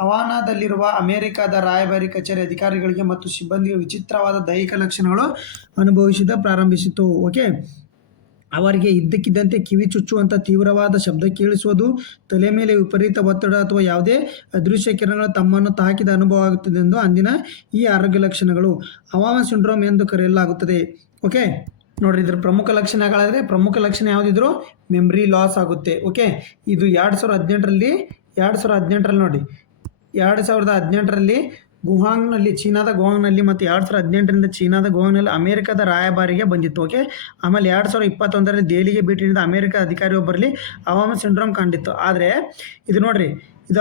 ಹವಾನಾದಲ್ಲಿರುವ ಅಮೆರಿಕದ ರಾಯಭಾರಿ ಕಚೇರಿ ಅಧಿಕಾರಿಗಳಿಗೆ ಮತ್ತು ಸಿಬ್ಬಂದಿಗೆ ವಿಚಿತ್ರವಾದ ದೈಹಿಕ ಲಕ್ಷಣಗಳು ಪ್ರಾರಂಭಿಸಿತು. ಓಕೆ, ಅವರಿಗೆ ಇದ್ದಕ್ಕಿದ್ದಂತೆ ಕಿವಿ ಚುಚ್ಚುವಂಥ ತೀವ್ರವಾದ ಶಬ್ದ ಕೇಳಿಸುವುದು, ತಲೆ ಮೇಲೆ ವಿಪರೀತ ಒತ್ತಡ ಅಥವಾ ಯಾವುದೇ ಅದೃಶ್ಯ ಕಿರಣಗಳು ತಮ್ಮನ್ನು ತಾಕಿದ ಅನುಭವ ಆಗುತ್ತದೆ ಎಂದು ಅಂದಿನ ಈ ಆರೋಗ್ಯ ಲಕ್ಷಣಗಳು ಹವಾಮಾನ ಸಿಂಡ್ರೋಮ್ ಎಂದು ಕರೆಯಲಾಗುತ್ತದೆ. ಓಕೆ, ನೋಡ್ರಿ, ಇದ್ರ ಪ್ರಮುಖ ಲಕ್ಷಣಗಳಾದರೆ ಪ್ರಮುಖ ಲಕ್ಷಣ ಯಾವುದಿದ್ರು? ಮೆಮ್ರಿ ಲಾಸ್ ಆಗುತ್ತೆ. ಓಕೆ, ಇದು 2018ರಲ್ಲಿ ನೋಡಿ, 2018ರಲ್ಲಿ ಗುಹಾಂಗ್ನಲ್ಲಿ ಚೀನಾದ ಗುಹಾಂಗ್ನಲ್ಲಿ ಮತ್ತು 2018ರಿಂದ ಚೀನಾದ ಗುಹಾಂಗ್ನಲ್ಲಿ ಅಮೆರಿಕದ ರಾಯಭಾರಿಗೆ ಬಂದಿತ್ತು. ಓಕೆ, ಆಮೇಲೆ 2021ರಲ್ಲಿ ದೆಹಲಿಗೆ ಭೇಟಿ ನೀಡಿದ ಅಮೆರಿಕ ಅಧಿಕಾರಿಯೊಬ್ಬರಲ್ಲಿ ಹವಾಮಾನ ಸಿಂಡ್ರೋಮ್ ಕಂಡಿತ್ತು. ಆದರೆ ಇದು ನೋಡ್ರಿ, ಇದು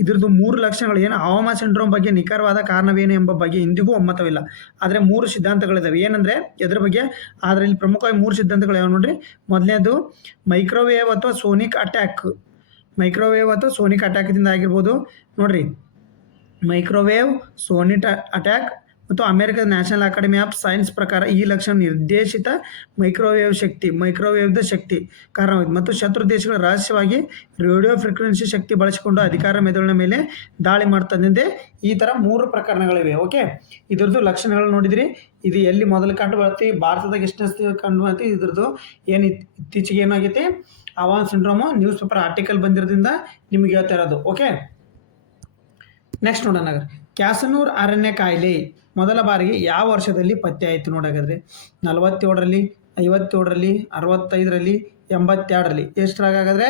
ಇದ್ರದ್ದು 3 ಲಕ್ಷಣಗಳು ಏನು, ಹವಾಮಾನ ಸಿಂಡ್ರೋಮ್ ಬಗ್ಗೆ ನಿಖರವಾದ ಕಾರಣವೇನು ಎಂಬ ಬಗ್ಗೆ ಇಂದಿಗೂ ಒಮ್ಮತವಿಲ್ಲ. ಆದರೆ 3 ಸಿದ್ಧಾಂತಗಳಿದ್ದಾವೆ. ಏನಂದರೆ ಎದ್ರ ಬಗ್ಗೆ, ಆದರೆ ಇಲ್ಲಿ ಪ್ರಮುಖವಾಗಿ 3 ಸಿದ್ಧಾಂತಗಳು ಯಾವ ನೋಡ್ರಿ. ಮೊದಲನೇದು ಮೈಕ್ರೋವೇವ್ ಅಥವಾ ಸೋನಿಕ್ ಅಟ್ಯಾಕ್. ಮೈಕ್ರೋವೇವ್ ಅಥವಾ ಸೋನಿಕ್ ಅಟ್ಯಾಕ್ದಿಂದ ಆಗಿರ್ಬೋದು ನೋಡ್ರಿ. ಮೈಕ್ರೋವೇವ್, ಸೋನಿಕ್ ಅಟ್ಯಾಕ್ ಮತ್ತು ಅಮೆರಿಕದ ನ್ಯಾಷನಲ್ ಅಕಾಡೆಮಿ ಆಫ್ ಸೈನ್ಸ್ ಪ್ರಕಾರ ಈ ಲಕ್ಷಣ ನಿರ್ದೇಶಿತ ಮೈಕ್ರೋವೇವ್ದ ಶಕ್ತಿ ಕಾರಣವಾಗಿದೆ ಮತ್ತು ಶತ್ರು ದೇಶಗಳು ರಹಸ್ಯವಾಗಿ ರೇಡಿಯೋ ಫ್ರೀಕ್ವೆನ್ಸಿ ಶಕ್ತಿ ಬಳಸಿಕೊಂಡು ಅಧಿಕಾರ ಮೆದುಳಿನ ಮೇಲೆ ದಾಳಿ ಮಾಡ್ತದೆ. ಈ ಥರ 3 ಪ್ರಕರಣಗಳಿವೆ. ಓಕೆ, ಇದ್ರದ್ದು ಲಕ್ಷಣಗಳು ನೋಡಿದ್ರಿ. ಇದು ಎಲ್ಲಿ ಮೊದಲು ಕಂಡು ಬರುತ್ತೆ, ಭಾರತದಾಗ ಎಷ್ಟನೇ ಕಂಡು ಬರುತ್ತೆ, ಇದ್ರದ್ದು ಏನು ಇತ್ತೀಚೆಗೆ ಏನಾಗೈತಿ ಹವಾಮಾನ ಸಿಂಡ್ರೋಮು ನ್ಯೂಸ್ ಪೇಪರ್ ಆರ್ಟಿಕಲ್ ಬಂದಿರೋದ್ರಿಂದ ನಿಮಗೆ ಹೇಳ್ತಾ ಇರೋದು. ಓಕೆ, ನೆಕ್ಸ್ಟ್ ನೋಡೋಣ. ಕ್ಯಾಸನೂರ್ ಅರಣ್ಯ ಕಾಯಿಲೆ ಮೊದಲ ಬಾರಿಗೆ ಯಾವ ವರ್ಷದಲ್ಲಿ ಪತ್ತೆ ಆಯಿತು ನೋಡಾಗಾದ್ರೆ? 47ರಲ್ಲಿ, 57ರಲ್ಲಿ, 65ರಲ್ಲಿ, 82ರಲ್ಲಿ. ಎಷ್ಟರಾಗಾದ್ರೆ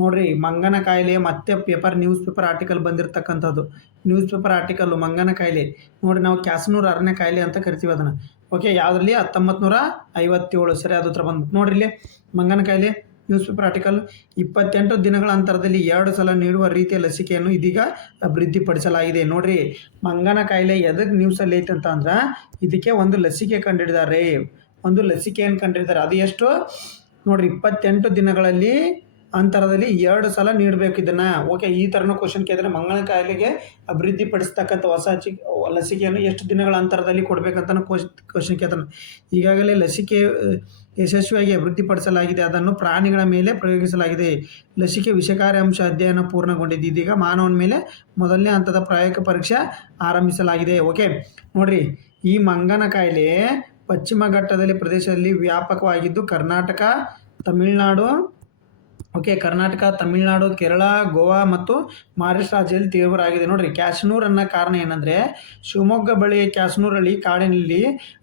ನೋಡ್ರಿ, ಮಂಗನ ಕಾಯಿಲೆ ಮತ್ತೆ ನ್ಯೂಸ್ ಪೇಪರ್ ಆರ್ಟಿಕಲ್ ಬಂದಿರತಕ್ಕಂಥದ್ದು. ನ್ಯೂಸ್ ಪೇಪರ್ ಆರ್ಟಿಕಲ್ಲು ಮಂಗನ ಕಾಯಿಲೆ ನೋಡ್ರಿ, ನಾವು ಕ್ಯಾಸನೂರ್ ಅರಣ್ಯ ಕಾಯಿಲೆ ಅಂತ ಕರಿತೀವಿ ಅದನ್ನು. ಓಕೆ, ಯಾವುದರಲ್ಲಿ 1957. ಸರಿ, ಅದು ಹತ್ರ ಬಂದು ನೋಡ್ರಿ ಇಲ್ಲಿ ಮಂಗನ ಕಾಯಿಲೆ ನ್ಯೂಸ್ ಪೇಪರ್ ಆರ್ಟಿಕಲ್. 28 ದಿನಗಳ ಅಂತರದಲ್ಲಿ 2 ಸಲ ನೀಡುವ ರೀತಿಯ ಲಸಿಕೆಯನ್ನು ಇದೀಗ ಅಭಿವೃದ್ಧಿಪಡಿಸಲಾಗಿದೆ. ನೋಡ್ರಿ, ಮಂಗನ ಕಾಯಿಲೆ ಎದಕ್ಕೆ ನ್ಯೂಸಲ್ಲಿ ಐತೆ ಅಂತ ಅಂದ್ರೆ ಇದಕ್ಕೆ ಒಂದು ಲಸಿಕೆ ಕಂಡುಹಿಡಿದಾರೆ. ಲಸಿಕೆಯನ್ನು ಕಂಡುಹಿಡಿದಾರೆ. ಅದು ಎಷ್ಟು ನೋಡ್ರಿ, 28 ದಿನಗಳಲ್ಲಿ ಅಂತರದಲ್ಲಿ 2 ಸಲ ನೀಡಬೇಕು ಇದನ್ನು. ಓಕೆ, ಈ ಥರನೂ ಕ್ವಶನ್ ಕೇಳಿದ್ರೆ ಮಂಗನ ಕಾಯಿಲೆಗೆ ಅಭಿವೃದ್ಧಿಪಡಿಸ್ತಕ್ಕಂಥ ಹೊಸ ಲಸಿಕೆಯನ್ನು ಎಷ್ಟು ದಿನಗಳ ಅಂತರದಲ್ಲಿ ಕೊಡಬೇಕಂತ ಕ್ವಶನ್ ಕೇಳ್ತಾನೆ. ಈಗಾಗಲೇ ಲಸಿಕೆ ಯಶಸ್ವಿಯಾಗಿ ಅಭಿವೃದ್ಧಿಪಡಿಸಲಾಗಿದೆ. ಅದನ್ನು ಪ್ರಾಣಿಗಳ ಮೇಲೆ ಪ್ರಯೋಗಿಸಲಾಗಿದೆ. ಲಸಿಕೆ ವಿಷಕಾರಿ ಅಂಶ ಅಧ್ಯಯನ ಪೂರ್ಣಗೊಂಡಿದೆ. ಇದೀಗ ಮಾನವನ ಮೇಲೆ ಮೊದಲನೇ ಹಂತದ ಪ್ರಾಯೋಗಿಕ ಪರೀಕ್ಷೆ ಆರಂಭಿಸಲಾಗಿದೆ. ಓಕೆ ನೋಡ್ರಿ, ಈ ಮಂಗನ ಕಾಯಿಲೆ ಪಶ್ಚಿಮ ಘಟ್ಟದಲ್ಲಿ ಪ್ರದೇಶದಲ್ಲಿ ವ್ಯಾಪಕವಾಗಿದ್ದು ಕರ್ನಾಟಕ, ತಮಿಳುನಾಡು, ಕೇರಳ, ಗೋವಾ ಮತ್ತು ಮಹಾರಾಷ್ಟ್ರ ರಾಜ್ಯದಲ್ಲಿ ತೀವ್ರವಾಗಿದೆ. ನೋಡ್ರಿ, ಕ್ಯಾಸನೂರ್ ಅನ್ನೋ ಕಾರಣ ಏನಂದರೆ ಶಿವಮೊಗ್ಗ ಬಳಿಯ ಕ್ಯಾಸನೂರಲ್ಲಿ ಕಾಡಿನಲ್ಲಿ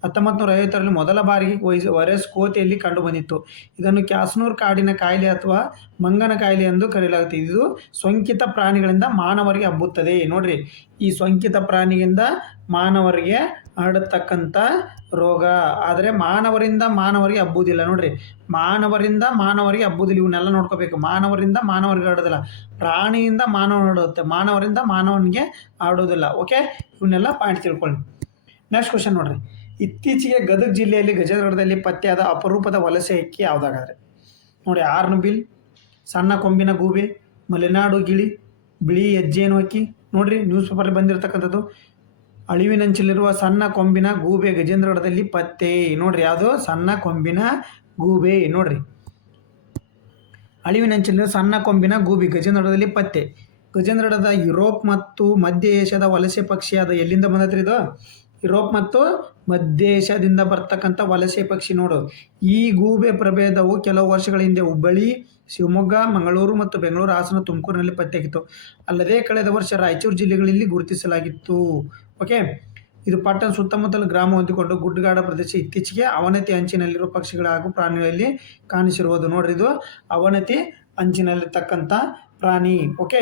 1950ರಲ್ಲಿ ಮೊದಲ ಬಾರಿಗೆ ವೈರಸ್ ಕೋತಿಯಲ್ಲಿ ಕಂಡು ಬಂದಿತ್ತು. ಇದನ್ನು ಕ್ಯಾಸನೂರ್ ಕಾಡಿನ ಕಾಯಿಲೆ ಅಥವಾ ಮಂಗನ ಕಾಯಿಲೆ ಎಂದು ಕರೆಯಲಾಗುತ್ತದೆ. ಇದು ಸೋಂಕಿತ ಪ್ರಾಣಿಗಳಿಂದ ಮಾನವರಿಗೆ ಹಬ್ಬುತ್ತದೆ. ನೋಡ್ರಿ, ಈ ಸೋಂಕಿತ ಪ್ರಾಣಿಯಿಂದ ಮಾನವರಿಗೆ ಹರಡತಕ್ಕಂಥ ರೋಗ. ಆದರೆ ಮಾನವರಿಂದ ಮಾನವರಿಗೆ ಹಬ್ಬುವುದಿಲ್ಲ. ನೋಡ್ರಿ, ಮಾನವರಿಂದ ಮಾನವರಿಗೆ ಹಬ್ಬುವುದಿಲ್ಲ. ಇವನ್ನೆಲ್ಲ ನೋಡ್ಕೋಬೇಕು. ಮಾನವರಿಂದ ಮಾನವರಿಗೆ ಹರಡೋದಿಲ್ಲ, ಪ್ರಾಣಿಯಿಂದ ಮಾನವ ಹರಡುತ್ತೆ, ಮಾನವರಿಂದ ಮಾನವನಿಗೆ ಹರಡೋದಿಲ್ಲ. ಓಕೆ, ಇವನ್ನೆಲ್ಲ ಪಾಯಿಂಟ್ ತಿಳ್ಕೊಳ್ಳಿ. ನೆಕ್ಸ್ಟ್ ಕ್ವಶನ್ ನೋಡ್ರಿ, ಇತ್ತೀಚೆಗೆ ಗದಗ ಜಿಲ್ಲೆಯಲ್ಲಿ ಗಜೇಂದ್ರಗಢದಲ್ಲಿ ಪತ್ತೆಯಾದ ಅಪರೂಪದ ವಲಸೆ ಹಕ್ಕಿ ಯಾವುದಾಗಾದ್ರೆ? ನೋಡಿ, ಆರ್ನ್ಬಿಲ್, ಸಣ್ಣ ಕೊಂಬಿನ ಗೂಬೆ, ಮಲೆನಾಡು ಗಿಳಿ, ಬಿಳಿ ಹೆಜ್ಜೇನು ಹಕ್ಕಿ. ನೋಡ್ರಿ, ನ್ಯೂಸ್ ಪೇಪರಲ್ಲಿ ಬಂದಿರತಕ್ಕಂಥದ್ದು. ಅಳಿವಿನಂಚಿಲಿರುವ ಸಣ್ಣ ಕೊಂಬಿನ ಗೂಬೆ ಗಜೇಂದ್ರಗಢದಲ್ಲಿ ಪತ್ತೆ. ನೋಡ್ರಿ, ಯಾವುದು ಸಣ್ಣ ಕೊಂಬಿನ ಗೂಬೆ. ನೋಡ್ರಿ, ಅಳಿವಿನಂಚಿಲಿರುವ ಸಣ್ಣ ಕೊಂಬಿನ ಗೂಬೆ ಗಜೇಂದ್ರಗಢದಲ್ಲಿ ಪತ್ತೆ. ಗಜೇಂದ್ರಗಢದ ಯುರೋಪ್ ಮತ್ತು ಮಧ್ಯ ಏಷ್ಯಾದ ವಲಸೆ ಪಕ್ಷಿ. ಅದು ಎಲ್ಲಿಂದ ಬಂದತ್ರಿ? ಇದು ಯುರೋಪ್ ಮತ್ತು ಮಧ್ಯ ಏಷ್ಯಾದಿಂದ ಬರ್ತಕ್ಕಂಥ ವಲಸೆ ಪಕ್ಷಿ. ನೋಡು, ಈ ಗೂಬೆ ಪ್ರಭೇದವು ಕೆಲವು ವರ್ಷಗಳ ಹಿಂದೆ ಹುಬ್ಬಳ್ಳಿ, ಶಿವಮೊಗ್ಗ, ಮಂಗಳೂರು ಮತ್ತು ಬೆಂಗಳೂರು, ಹಾಸನ, ತುಮಕೂರಿನಲ್ಲಿ ಪತ್ತೆಯಾಗಿತ್ತು. ಅಲ್ಲದೆ ಕಳೆದ ವರ್ಷ ರಾಯಚೂರು ಜಿಲ್ಲೆಗಳಲ್ಲಿ ಗುರುತಿಸಲಾಗಿತ್ತು. ಓಕೆ, ಇದು ಪಟ್ಟಣ ಸುತ್ತಮುತ್ತಲ ಗ್ರಾಮ ಹೊಂದಿಕೊಂಡು ಗುಡ್ಡಗಾಡ ಪ್ರದೇಶ. ಇತ್ತೀಚೆಗೆ ಅವನತಿ ಅಂಚಿನಲ್ಲಿರುವ ಪಕ್ಷಿಗಳು ಹಾಗೂ ಪ್ರಾಣಿಗಳಲ್ಲಿ ಕಾಣಿಸಿರುವುದು. ನೋಡ್ರಿ, ಇದು ಅವನತಿ ಅಂಚಿನಲ್ಲಿರ್ತಕ್ಕಂಥ ಪ್ರಾಣಿ. ಓಕೆ,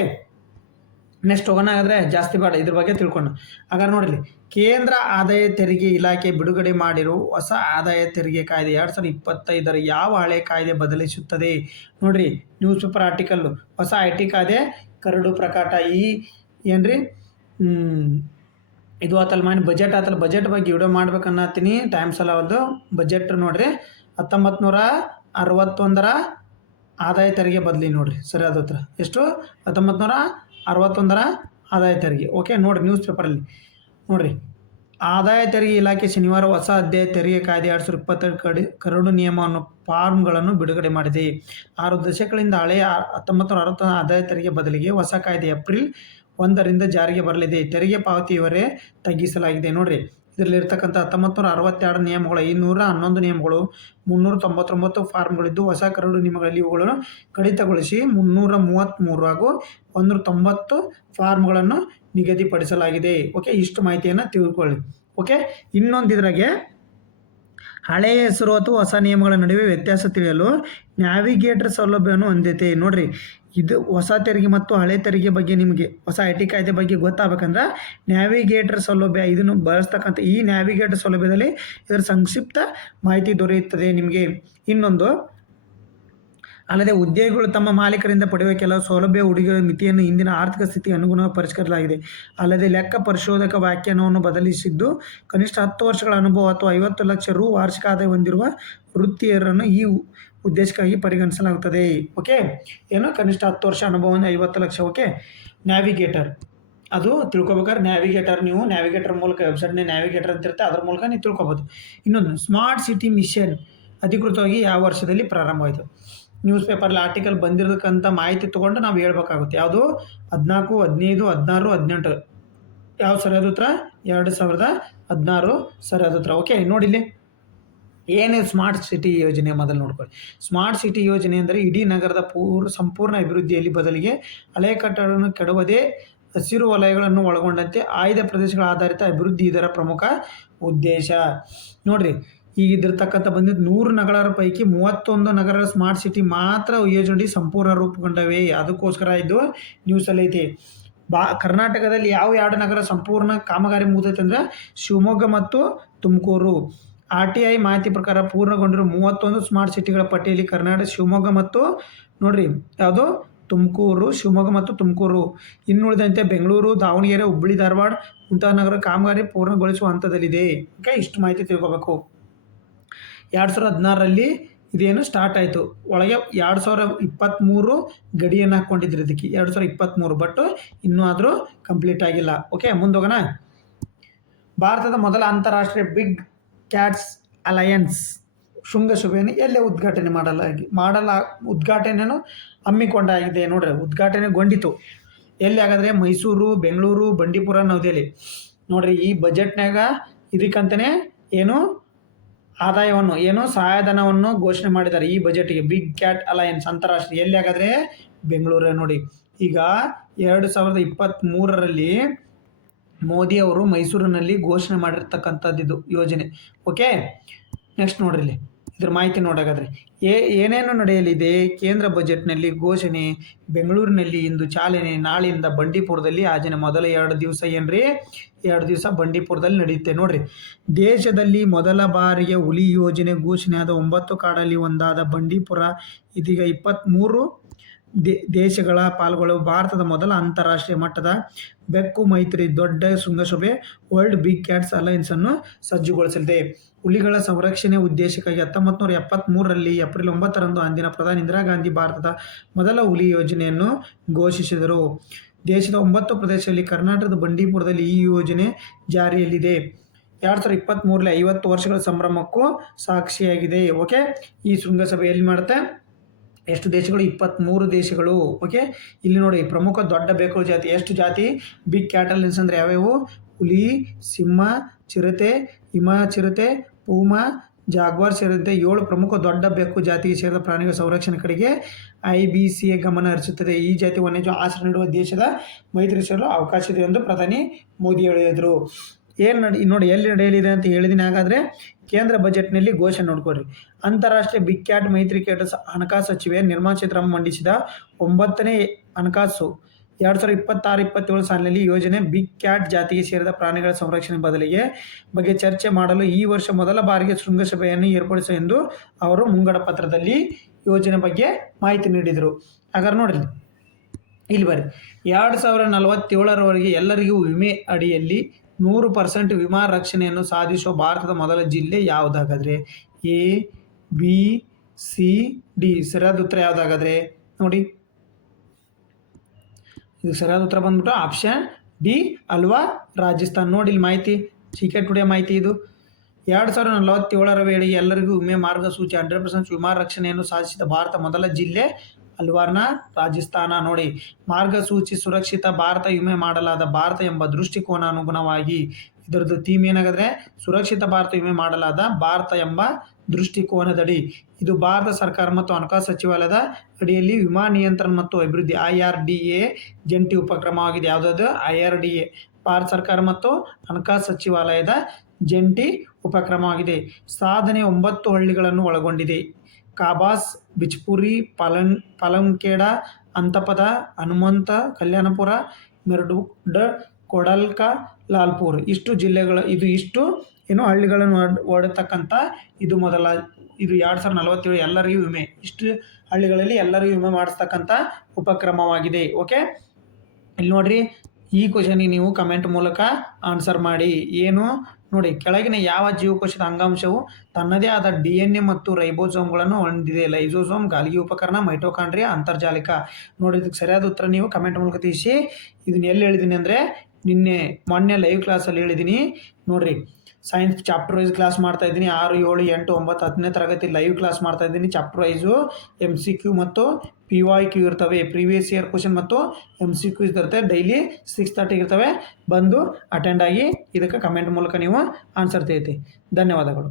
ನೆಕ್ಸ್ಟ್ ಹೋಗೋಣ. ಹಾಗಾದರೆ ಜಾಸ್ತಿ ಬೇಡ, ಇದ್ರ ಬಗ್ಗೆ ತಿಳ್ಕೊಂಡು. ಹಾಗಾದ್ರೆ ನೋಡಿರಿ, ಕೇಂದ್ರ ಆದಾಯ ತೆರಿಗೆ ಇಲಾಖೆ ಬಿಡುಗಡೆ ಮಾಡಿರುವ ಹೊಸ ಆದಾಯ ತೆರಿಗೆ ಕಾಯ್ದೆ 2025 ಯಾವ ಹಳೆ ಕಾಯ್ದೆ ಬದಲಿಸುತ್ತದೆ? ನೋಡ್ರಿ, ನ್ಯೂಸ್ ಪೇಪರ್ ಆರ್ಟಿಕಲ್ಲು. ಹೊಸ IT ಕಾಯ್ದೆ ಕರಡು ಪ್ರಕಟ. ಏನ್ರಿ ಇದು ಆತಲ್ ಮಾಡಿ ಬಜೆಟ್ ಆತಲ್ಲ. ಬಜೆಟ್ ಬಗ್ಗೆ ವಿಡಿಯೋ ಮಾಡ್ಬೇಕನ್ನತ್ತೀನಿ. ಟೈಮ್ಸ್ ಎಲ್ಲ ಒಂದು ಬಜೆಟ್ ನೋಡ್ರಿ, 1961 ಆದಾಯ ತೆರಿಗೆ ಬದಲಿ. ನೋಡ್ರಿ, ಸರಿ, ಅದು ಹತ್ರ ಎಷ್ಟು? 1961 ಆದಾಯ ತೆರಿಗೆ. ಓಕೆ, ನೋಡ್ರಿ, ನ್ಯೂಸ್ ಪೇಪರಲ್ಲಿ ನೋಡ್ರಿ, ಆದಾಯ ತೆರಿಗೆ ಇಲಾಖೆ ಶನಿವಾರ ಹೊಸ ಆದಾಯ ತೆರಿಗೆ ಕಾಯ್ದೆ 2022 ಕರಡು ನಿಯಮವನ್ನು ಫಾರ್ಮ್ಗಳನ್ನು ಬಿಡುಗಡೆ ಮಾಡಿದೆ. 6 ದಶಕಗಳಿಂದ ಹಳೆಯ 1961 ಆದಾಯ ತೆರಿಗೆ ಬದಲಿಗೆ ಹೊಸ ಕಾಯ್ದೆ ಏಪ್ರಿಲ್ 1ರಿಂದ ಜಾರಿಗೆ ಬರಲಿದೆ. ತೆರಿಗೆ ಪಾವತಿಯವರೇ ತಗ್ಗಿಸಲಾಗಿದೆ. ನೋಡ್ರಿ, ಇದರಲ್ಲಿರ್ತಕ್ಕಂಥ 1962 ನಿಯಮಗಳು, 511 ನಿಯಮಗಳು, 399 ಫಾರ್ಮ್ಗಳಿದ್ದು ಹೊಸ ಕರಡು ನಿಯಮಗಳಲ್ಲಿ ಇವುಗಳನ್ನು ಕಡಿತಗೊಳಿಸಿ 333 ಹಾಗೂ 190 ಫಾರ್ಮ್ಗಳನ್ನು ನಿಗದಿಪಡಿಸಲಾಗಿದೆ. ಓಕೆ, ಇಷ್ಟು ಮಾಹಿತಿಯನ್ನು ತಿಳ್ಕೊಳ್ಳಿ. ಓಕೆ, ಇನ್ನೊಂದು ಇದ್ರಾಗೆ ಹಳೆಯ ಹೆಸರು ಅಥವಾ ಹೊಸ ನಿಯಮಗಳ ನಡುವೆ ವ್ಯತ್ಯಾಸ ತಿಳಿಯಲು ನ್ಯಾವಿಗೇಟರ್ ಸೌಲಭ್ಯವನ್ನು ಹೊಂದೈತೆ. ನೋಡ್ರಿ, ಇದು ಹೊಸ ತೆರಿಗೆ ಮತ್ತು ಹಳೆ ತೆರಿಗೆ ಬಗ್ಗೆ ನಿಮಗೆ ಹೊಸ ಐ ಟಿ ಕಾಯ್ದೆ ಬಗ್ಗೆ ಗೊತ್ತಾಗಬೇಕಂದ್ರೆ ನ್ಯಾವಿಗೇಟರ್ ಸೌಲಭ್ಯ ಇದನ್ನು ಬಳಸ್ತಕ್ಕಂಥ ಈ ನ್ಯಾವಿಗೇಟರ್ ಸೌಲಭ್ಯದಲ್ಲಿ ಇದರ ಸಂಕ್ಷಿಪ್ತ ಮಾಹಿತಿ ದೊರೆಯುತ್ತದೆ ನಿಮಗೆ. ಇನ್ನೊಂದು, ಅಲ್ಲದೆ ಉದ್ಯೋಗಿಗಳು ತಮ್ಮ ಮಾಲೀಕರಿಂದ ಪಡೆಯುವ ಕೆಲವು ಸೌಲಭ್ಯ ಹುಡುಗಿಯ ಮಿತಿಯನ್ನು ಇಂದಿನ ಆರ್ಥಿಕ ಸ್ಥಿತಿಗೆ ಅನುಗುಣವಾಗಿ ಪರಿಷ್ಕರಿಸಲಾಗಿದೆ. ಅಲ್ಲದೆ ಲೆಕ್ಕ ಪರಿಶೋಧಕ ವ್ಯಾಖ್ಯಾನವನ್ನು ಬದಲಿಸಿದ್ದು, ಕನಿಷ್ಠ 10 ವರ್ಷಗಳ ಅನುಭವ ಅಥವಾ 50 ಲಕ್ಷ ರು ವಾರ್ಷಿಕ ಆದಾಯ ಹೊಂದಿರುವ ವೃತ್ತಿಯರನ್ನು ಈ ಉದ್ದೇಶಕ್ಕಾಗಿ ಪರಿಗಣಿಸಲಾಗುತ್ತದೆ. ಓಕೆ, ಏನು ಕನಿಷ್ಠ 10 ವರ್ಷ ಅನುಭವ 50 ಲಕ್ಷ. ಓಕೆ, ನ್ಯಾವಿಗೇಟರ್ ಅದು ತಿಳ್ಕೊಬೇಕಾದ್ರೆ ನೀವು ನ್ಯಾವಿಗೇಟರ್ ಮೂಲಕ ವೆಬ್ಸೈಟ್ನ ನ್ಯಾವಿಗೇಟರ್ ಅಂತ ಇರುತ್ತೆ, ಅದ್ರ ಮೂಲಕ ನೀವು ತಿಳ್ಕೊಬೋದು. ಇನ್ನೊಂದು, ಸ್ಮಾರ್ಟ್ ಸಿಟಿ ಮಿಷನ್ ಅಧಿಕೃತವಾಗಿ ಯಾವ ವರ್ಷದಲ್ಲಿ ಪ್ರಾರಂಭವಾಯಿತು? ನ್ಯೂಸ್ ಪೇಪರಲ್ಲಿ ಆರ್ಟಿಕಲ್ ಬಂದಿರತಕ್ಕಂಥ ಮಾಹಿತಿ ತೊಗೊಂಡು ನಾವು ಹೇಳ್ಬೇಕಾಗುತ್ತೆ. ಯಾವುದು 14, 15, 16, 18 ಯಾವ ಸರಿಯಾದ ಉತ್ತರ? 2016 ಸರಿಯಾದ ಉತ್ತರ. ಓಕೆ, ನೋಡಿಲ್ಲಿ ಏನೇ ಸ್ಮಾರ್ಟ್ ಸಿಟಿ ಯೋಜನೆ ಮೊದಲು ನೋಡ್ಕೊಳ್ಳಿ. ಸ್ಮಾರ್ಟ್ ಸಿಟಿ ಯೋಜನೆ ಅಂದರೆ ಇಡೀ ನಗರದ ಸಂಪೂರ್ಣ ಅಭಿವೃದ್ಧಿಯಲ್ಲಿ ಬದಲಿಗೆ ಹಳೆಯ ಕಟ್ಟಡವನ್ನು ಕೆಡವದೆ ಹಸಿರು ವಲಯಗಳನ್ನು ಒಳಗೊಂಡಂತೆ ಆಯ್ದ ಪ್ರದೇಶಗಳ ಆಧಾರಿತ ಅಭಿವೃದ್ಧಿ ಇದರ ಪ್ರಮುಖ ಉದ್ದೇಶ. ನೋಡ್ರಿ, ಈಗ ಇದಿರ್ತಕ್ಕಂಥ ಬಂದಿದ್ದು 100 ನಗರಗಳ ಪೈಕಿ 31 ನಗರಗಳ ಸ್ಮಾರ್ಟ್ ಸಿಟಿ ಮಾತ್ರ ಯೋಜನೆ ಸಂಪೂರ್ಣ ರೂಪುಗೊಂಡವೆ. ಅದಕ್ಕೋಸ್ಕರ ಇದು ನ್ಯೂಸಲ್ಲಿ ಐತಿ. ಕರ್ನಾಟಕದಲ್ಲಿ ಯಾವ 2 ನಗರ ಸಂಪೂರ್ಣ ಕಾಮಗಾರಿ ಮುಗಿದೈತೆ ಅಂದರೆ ಶಿವಮೊಗ್ಗ ಮತ್ತು ತುಮಕೂರು. RTI ಮಾಹಿತಿ ಪ್ರಕಾರ ಪೂರ್ಣಗೊಂಡಿರುವ 31 ಸ್ಮಾರ್ಟ್ ಸಿಟಿಗಳ ಪಟ್ಟಿಯಲ್ಲಿ ಕರ್ನಾಟಕ ಶಿವಮೊಗ್ಗ ಮತ್ತು ನೋಡ್ರಿ ಯಾವುದು ತುಮಕೂರು, ಶಿವಮೊಗ್ಗ ಮತ್ತು ತುಮಕೂರು. ಇನ್ನುಳಿದಂತೆ ಬೆಂಗಳೂರು, ದಾವಣಗೆರೆ, ಹುಬ್ಬಳ್ಳಿ, ಧಾರವಾಡ ಮುಂತಾದ ನಗರ ಕಾಮಗಾರಿ ಪೂರ್ಣಗೊಳಿಸುವ ಹಂತದಲ್ಲಿದೆ. ಓಕೆ, ಇಷ್ಟು ಮಾಹಿತಿ ತಿಳ್ಕೊಬೇಕು. 2016ರಲ್ಲಿ ಇದೇನು ಸ್ಟಾರ್ಟ್ ಆಯಿತು. ಒಳಗೆ 2023 ಗಡಿಯನ್ನು ಹಾಕ್ಕೊಂಡಿದ್ರು ಇದಕ್ಕೆ, 2023. ಬಟ್ ಇನ್ನೂ ಆದರೂ ಕಂಪ್ಲೀಟ್ ಆಗಿಲ್ಲ. ಓಕೆ, ಮುಂದೋಗೋಣ. ಭಾರತದ ಮೊದಲ ಅಂತಾರಾಷ್ಟ್ರೀಯ ಬಿಗ್ ಕ್ಯಾಟ್ಸ್ ಅಲಯನ್ಸ್ ಶೃಂಗಸಭೆಯನ್ನು ಎಲ್ಲೇ ಉದ್ಘಾಟನೆ ಉದ್ಘಾಟನೆಯನ್ನು ಹಮ್ಮಿಕೊಂಡಾಗಿದೆ. ನೋಡ್ರಿ, ಉದ್ಘಾಟನೆಗೊಂಡಿತು ಎಲ್ಲಿ ಹಾಗಾದರೆ? ಮೈಸೂರು, ಬೆಂಗಳೂರು, ಬಂಡೀಪುರ, ನವದೆಹಲಿ. ನೋಡ್ರಿ, ಈ ಬಜೆಟ್ನಾಗ ಇದಕ್ಕಂತಲೇ ಏನು ಆದಾಯವನ್ನು ಸಹಾಯಧನವನ್ನು ಘೋಷಣೆ ಮಾಡಿದ್ದಾರೆ ಈ ಬಜೆಟ್ಗೆ. ಬಿಗ್ ಕ್ಯಾಟ್ ಅಲಯನ್ಸ್ ಅಂತಾರಾಷ್ಟ್ರೀಯ ಎಲ್ಲಿ ಹಾಗಾದರೆ? ಬೆಂಗಳೂರು. ನೋಡಿ, ಈಗ 2023ರಲ್ಲಿ ಮೋದಿ ಅವರು ಮೈಸೂರಿನಲ್ಲಿ ಘೋಷಣೆ ಮಾಡಿರ್ತಕ್ಕಂಥದ್ದು ಇದು ಯೋಜನೆ. ಓಕೆ, ನೆಕ್ಸ್ಟ್ ನೋಡ್ರಿ, ಇಲ್ಲಿ ಇದ್ರ ಮಾಹಿತಿ ನೋಡಾಗಾದ್ರೆ ಏನೇನು ನಡೆಯಲಿದೆ? ಕೇಂದ್ರ ಬಜೆಟ್ನಲ್ಲಿ ಘೋಷಣೆ, ಬೆಂಗಳೂರಿನಲ್ಲಿ ಇಂದು ಚಾಲನೆ, ನಾಳೆಯಿಂದ ಬಂಡೀಪುರದಲ್ಲಿ ಆಚರಣೆ. ಮೊದಲ 2 ದಿವಸ ಏನ್ರಿ? 2 ದಿವಸ ಬಂಡೀಪುರದಲ್ಲಿ ನಡೆಯುತ್ತೆ. ನೋಡ್ರಿ, ದೇಶದಲ್ಲಿ ಮೊದಲ ಬಾರಿಗೆ ಹುಲಿ ಯೋಜನೆ ಘೋಷಣೆಯಾದ 9 ಕಾಡಲ್ಲಿ ಒಂದಾದ ಬಂಡೀಪುರ ಇದೀಗ 23 ದೇಶಗಳ ಪಾಲ್ಗೊಳ್ಳುವ ಭಾರತದ ಮೊದಲ ಅಂತಾರಾಷ್ಟ್ರೀಯ ಮಟ್ಟದ ಬೆಕ್ಕು ಮೈತ್ರಿ ದೊಡ್ಡ ಶೃಂಗಸಭೆ ವರ್ಲ್ಡ್ ಬಿಗ್ ಕ್ಯಾಟ್ಸ್ ಅಲಯನ್ಸ್ ಅನ್ನು ಸಜ್ಜುಗೊಳಿಸಲಿದೆ. ಹುಲಿಗಳ ಸಂರಕ್ಷಣೆ ಉದ್ದೇಶಕ್ಕಾಗಿ 1973ರಲ್ಲಿ ಏಪ್ರಿಲ್ 9ರಂದು ಅಂದಿನ ಪ್ರಧಾನಿ ಇಂದಿರಾ ಗಾಂಧಿ ಭಾರತದ ಮೊದಲ ಹುಲಿ ಯೋಜನೆಯನ್ನು ಘೋಷಿಸಿದರು. ದೇಶದ 9 ಪ್ರದೇಶಗಳಲ್ಲಿ ಕರ್ನಾಟಕದ ಬಂಡೀಪುರದಲ್ಲಿ ಈ ಯೋಜನೆ ಜಾರಿಯಲ್ಲಿದೆ. 2023ರಲ್ಲಿ 50 ವರ್ಷಗಳ ಸಂಭ್ರಮಕ್ಕೂ ಸಾಕ್ಷಿಯಾಗಿದೆ. ಓಕೆ, ಈ ಶೃಂಗಸಭೆ ಎಲ್ಲಿ ಮಾಡುತ್ತೆ? ಎಷ್ಟು ದೇಶಗಳು? 23 ದೇಶಗಳು. ಓಕೆ, ಇಲ್ಲಿ ನೋಡಿ, ಪ್ರಮುಖ ದೊಡ್ಡ ಬೆಕ್ಕುಗಳ ಜಾತಿ ಎಷ್ಟು ಜಾತಿ? ಬಿಗ್ ಕ್ಯಾಟ್ ಅಲಯನ್ಸ್ ಅಂದರೆ ಯಾವ್ಯಾವು? ಹುಲಿ, ಸಿಂಹ, ಚಿರತೆ, ಹಿಮ ಚಿರತೆ, ಪೂಮಾ, ಜಾಗ್ವಾರ್ ಸೇರಿದಂತೆ 7 ಪ್ರಮುಖ ದೊಡ್ಡ ಬೆಕ್ಕು ಜಾತಿಗೆ ಸೇರಿದ ಪ್ರಾಣಿಗಳ ಸಂರಕ್ಷಣೆ ಕಡೆಗೆ IBCA ಗಮನ ಹರಿಸುತ್ತದೆ. ಈ ಜಾತಿ ವನ್ಯಜೀವಿ ಆಶ್ರಯ ನೀಡುವ ದೇಶದ ಮೈತ್ರಿ ಸೇರಲು ಅವಕಾಶ ಇದೆ ಎಂದು ಪ್ರಧಾನಿ ಮೋದಿ ಹೇಳಿದರು. ನೋಡಿ, ಎಲ್ಲಿ ನಡೆಯಲಿದೆ ಅಂತ ಹೇಳಿದ್ದೀನಿ. ಹಾಗಾದರೆ ಕೇಂದ್ರ ಬಜೆಟ್ನಲ್ಲಿ ಘೋಷಣೆ ನೋಡ್ಕೊಳ್ರಿ. ಅಂತಾರಾಷ್ಟ್ರೀಯ ಬಿಗ್ ಕ್ಯಾಟ್ ಮೈತ್ರಿ ಹಣಕಾಸು ಸಚಿವೆ ನಿರ್ಮಲಾ ಸೀತಾರಾಮನ್ ಮಂಡಿಸಿದ 9ನೇ ಹಣಕಾಸು 2026-27 ಸಾಲಿನಲ್ಲಿ ಯೋಜನೆ ಬಿಗ್ ಕ್ಯಾಟ್ ಜಾತಿಗೆ ಸೇರಿದ ಪ್ರಾಣಿಗಳ ಸಂರಕ್ಷಣೆ ಬಗ್ಗೆ ಚರ್ಚೆ ಮಾಡಲು ಈ ವರ್ಷ ಮೊದಲ ಬಾರಿಗೆ ಶೃಂಗಸಭೆಯನ್ನು ಏರ್ಪಡಿಸ ಎಂದು ಅವರು ಮುಂಗಡ ಪತ್ರದಲ್ಲಿ ಯೋಜನೆ ಬಗ್ಗೆ ಮಾಹಿತಿ ನೀಡಿದರು. ಹಾಗಾದ್ರೆ ನೋಡ್ರಿ, ಇಲ್ಲಿ ಬರ್ರಿ, 2047ರವರೆಗೆ ಎಲ್ಲರಿಗೂ ವಿಮೆ ಅಡಿಯಲ್ಲಿ 100% ವಿಮಾ ರಕ್ಷಣೆಯನ್ನು ಸಾಧಿಸುವ ಭಾರತದ ಮೊದಲ ಜಿಲ್ಲೆ ಯಾವುದಾಗಾದ್ರೆ? A, B, C, D. ಸರಿಯಾದ ಉತ್ತರ ಯಾವುದಾಗಾದ್ರೆ? ನೋಡಿ, ಇದು ಸರಿಯಾದ ಉತ್ತರ ಬಂದ್ಬಿಟ್ಟು ಆಪ್ಷನ್ ಡಿ ಅಲ್ವಾ, ರಾಜಸ್ಥಾನ್. ನೋಡಿ, ಇಲ್ಲಿ ಮಾಹಿತಿ, ಟಿಕೆಟ್ ಟುಡೇ ಮಾಹಿತಿ. ಇದು 2047ರ ವೇಳೆಗೆ ಎಲ್ಲರಿಗೂ ವಿಮೆ ಮಾರ್ಗಸೂಚಿ 100% ವಿಮಾ ರಕ್ಷಣೆಯನ್ನು ಸಾಧಿಸಿದ ಭಾರತ ಮೊದಲ ಜಿಲ್ಲೆ ಅಲ್ವಾರ್ನ, ರಾಜಸ್ಥಾನ. ನೋಡಿ, ಮಾರ್ಗಸೂಚಿ ಸುರಕ್ಷಿತ ಭಾರತ, ವಿಮೆ ಮಾಡಲಾದ ಭಾರತ ಎಂಬ ದೃಷ್ಟಿಕೋನ ಅನುಗುಣವಾಗಿ ಇದರದ್ದು ಥೀಮ್ ಏನಾಗಿದ್ರೆ? ಸುರಕ್ಷಿತ ಭಾರತ, ವಿಮೆ ಮಾಡಲಾದ ಭಾರತ ಎಂಬ ದೃಷ್ಟಿಕೋನದಡಿ ಇದು ಭಾರತ ಸರ್ಕಾರ ಮತ್ತು ಹಣಕಾಸು ಸಚಿವಾಲಯದ ಅಡಿಯಲ್ಲಿ ವಿಮಾ ನಿಯಂತ್ರಣ ಮತ್ತು ಅಭಿವೃದ್ಧಿ IRDA ಜಂಟಿ ಉಪಕ್ರಮವಾಗಿದೆ. ಯಾವುದಾದ್ರು? IRDA ಭಾರತ ಸರ್ಕಾರ ಮತ್ತು ಹಣಕಾಸು ಸಚಿವಾಲಯದ ಜಂಟಿ ಉಪಕ್ರಮವಾಗಿದೆ. ಸಾಧನೆ 9 ಹಳ್ಳಿಗಳನ್ನು ಒಳಗೊಂಡಿದೆ. ಕಾಬಾಸ್, ಬಿಜ್ಪುರಿ, ಪಾಲಂಖೇಡ, ಅಂತಪದ, ಹನುಮಂತ, ಕಲ್ಯಾಣಪುರ, ಮಿರ್ಡುಡ್, ಕೊಡಲ್ಕ, ಲಾಲ್ಪುರ್ ಇಷ್ಟು ಜಿಲ್ಲೆಗಳು ಇಷ್ಟು ಏನು ಹಳ್ಳಿಗಳನ್ನು ಒಡೆತಕ್ಕಂಥ ಇದು 2047 ಎಲ್ಲರಿಗೂ ವಿಮೆ. ಇಷ್ಟು ಹಳ್ಳಿಗಳಲ್ಲಿ ಎಲ್ಲರಿಗೂ ವಿಮೆ ಮಾಡಿಸ್ತಕ್ಕಂಥ ಉಪಕ್ರಮವಾಗಿದೆ. ಓಕೆ, ಇಲ್ಲಿ ನೋಡ್ರಿ, ಈ ಕ್ವಶನಿಗೆ ನೀವು ಕಮೆಂಟ್ ಮೂಲಕ ಆನ್ಸರ್ ಮಾಡಿ. ಏನು ನೋಡಿ, ಕೆಳಗಿನ ಯಾವ ಜೀವಕೋಶದ ಅಂಗಾಂಶವು ತನ್ನದೇ ಆದ DNA ಮತ್ತು ರೈಬೋಸೋಮ್ಗಳನ್ನು ಹೊಂದಿದೆ? ಲೈಸೋಸೋಮ್, ಗಾಲ್ಗಿ ಉಪಕರಣ, ಮೈಟೋಕಾಂಡ್ರಿಯಾ, ಅಂತರ್ಜಾಲಿಕ. ನೋಡಿ, ಇದಕ್ಕೆ ಸರಿಯಾದ ಉತ್ತರ ನೀವು ಕಮೆಂಟ್ ಮೂಲಕ ತಿಳಿಸಿ. ಇದನ್ನ ಎಲ್ಲಿ ಹೇಳಿದ್ದೀನಿ ಅಂದರೆ ಮೊನ್ನೆ ಲೈವ್ ಕ್ಲಾಸಲ್ಲಿ ಹೇಳಿದ್ದೀನಿ ನೋಡ್ರಿ. ಸೈನ್ಸ್ ಚಾಪ್ಟರ್ ವೈಸ್ ಕ್ಲಾಸ್ ಮಾಡ್ತಾ ಇದ್ದೀನಿ. 6, 7, 8, 9, 10ನೇ ತರಗತಿ ಲೈವ್ ಕ್ಲಾಸ್ ಮಾಡ್ತಾ ಇದ್ದೀನಿ. ಚಾಪ್ಟರ್ ವೈಸು MCQ ಮತ್ತು PYQ ಇರ್ತವೆ. ಪ್ರೀವಿಯಸ್ ಇಯರ್ ಕ್ವಶನ್ ಮತ್ತು MCQ ಇರುತ್ತೆ. ಡೈಲಿ 6:30 ಇರ್ತವೆ. ಬಂದು ಅಟೆಂಡ್ ಆಗಿ ಇದಕ್ಕೆ ಕಮೆಂಟ್ ಮೂಲಕ ನೀವು ಆನ್ಸರ್ ತಿಳಿತಿ. ಧನ್ಯವಾದಗಳು.